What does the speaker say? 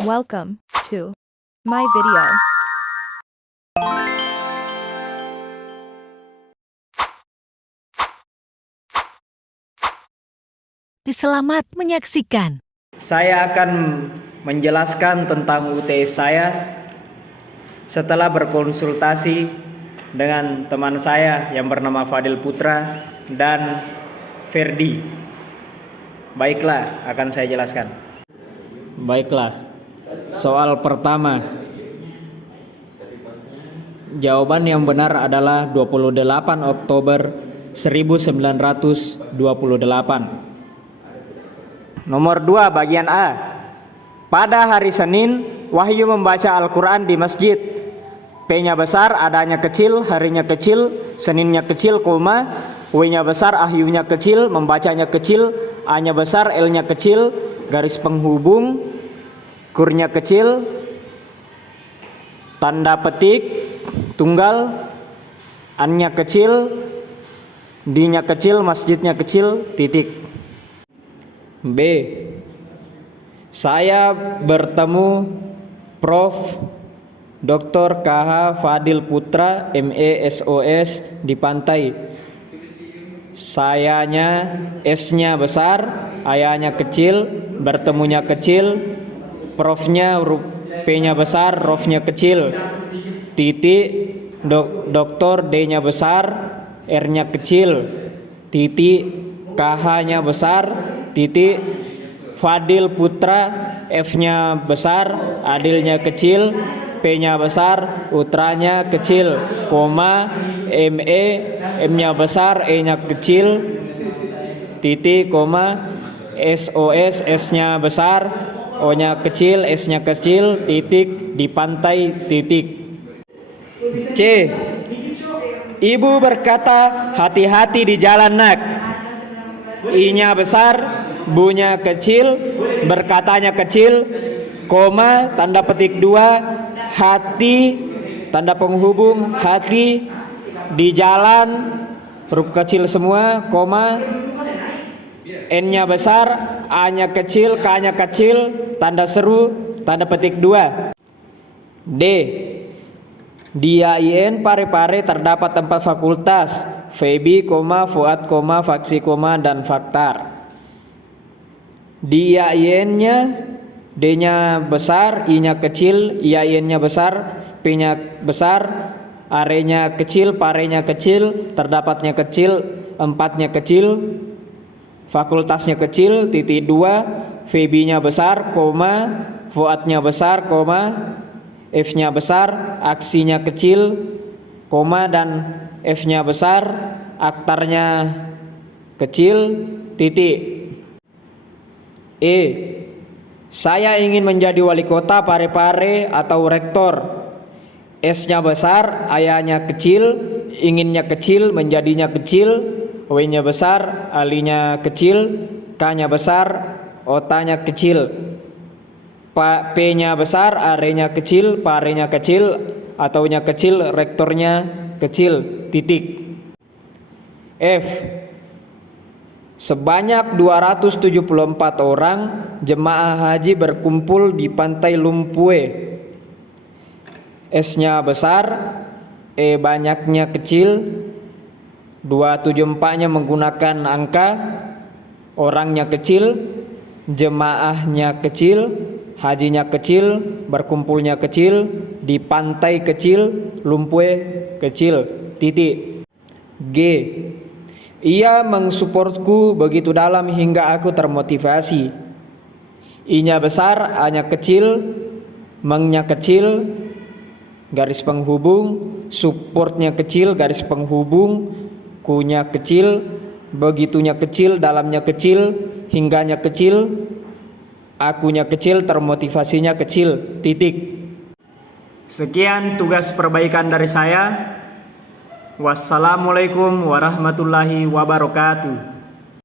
Welcome to my video. Selamat menyaksikan. Saya akan menjelaskan tentang UTS saya setelah berkonsultasi dengan teman saya yang bernama Fadil Putra dan Ferdi. Baiklah, akan saya jelaskan. Baiklah, soal pertama. Jawaban yang benar adalah 28 Oktober 1928. Nomor 2 bagian A. Pada hari Senin, Wahyu membaca Al-Quran di masjid. P-nya besar, adanya kecil, harinya kecil, Seninnya kecil, koma, W-nya besar, Ahyunya kecil, membacanya kecil, A-nya besar, L-nya kecil, garis penghubung, kurnya kecil, tanda petik, tunggal, An-nya kecil, D-nya kecil, masjidnya kecil, titik. B. Saya bertemu Prof. Dr. KH Fadil Putra ME SOS di pantai. Sayanya S-nya besar, ayahnya kecil, bertemunya kecil, Prof-nya P-nya besar, Rof-nya kecil, titik, doktor D-nya besar, R-nya kecil, titik, KH-nya besar, titik, Fadil Putra, F-nya besar, Adilnya kecil, P-nya besar, Utranya kecil, koma, ME, M-nya besar, E-nya kecil, titik, koma, SOS, S-nya besar, O-nya kecil, S-nya kecil, titik, di pantai, titik. C. Ibu berkata, hati-hati di jalan nak. I-nya besar, Bu-nya kecil, berkatanya kecil, koma, tanda petik 2, hati, tanda penghubung, hati, di jalan, huruf kecil semua, koma, N-nya besar, A-nya kecil, K-nya kecil, tanda seru, tanda petik 2. D. Di IAIN Parepare terdapat 4 fakultas, FEBI, Fuad, Faksi, dan Faktar. Di IAIN-nya D-nya besar, I-nya kecil, IAIN-nya besar, P-nya besar, Are-nya kecil, Pare-nya kecil, terdapatnya kecil, 4-nya kecil, fakultasnya kecil, titik 2, FEBI-nya besar, Fuadnya besar, F-nya besar, aksinya kecil, dan F-nya besar, aktarnya kecil, titik. E. Saya ingin menjadi wali kota Parepare atau rektor. S-nya besar, ayahnya kecil, inginnya kecil, menjadinya kecil, W-nya besar, alinya kecil, K-nya besar, otanya kecil, P-nya besar, are-nya kecil, pare-nya kecil, ataunya kecil, rektornya kecil, titik. F. Sebanyak 274 orang jemaah haji berkumpul di pantai Lumpue. S-nya besar, E banyaknya kecil, 274-nya menggunakan angka, orangnya kecil, jemaahnya kecil, hajinya kecil, berkumpulnya kecil, di pantai kecil, Lumpue kecil, titik. G. Ia mensupportku begitu dalam hingga aku termotivasi. I-nya besar, A-nya kecil, Meng-nya kecil, garis penghubung, supportnya kecil, garis penghubung, Ku-nya kecil, begitunya kecil, dalamnya kecil, hingganya kecil, akunya kecil, termotivasinya kecil, titik. Sekian tugas perbaikan dari saya. Wassalamualaikum warahmatullahi wabarakatuh.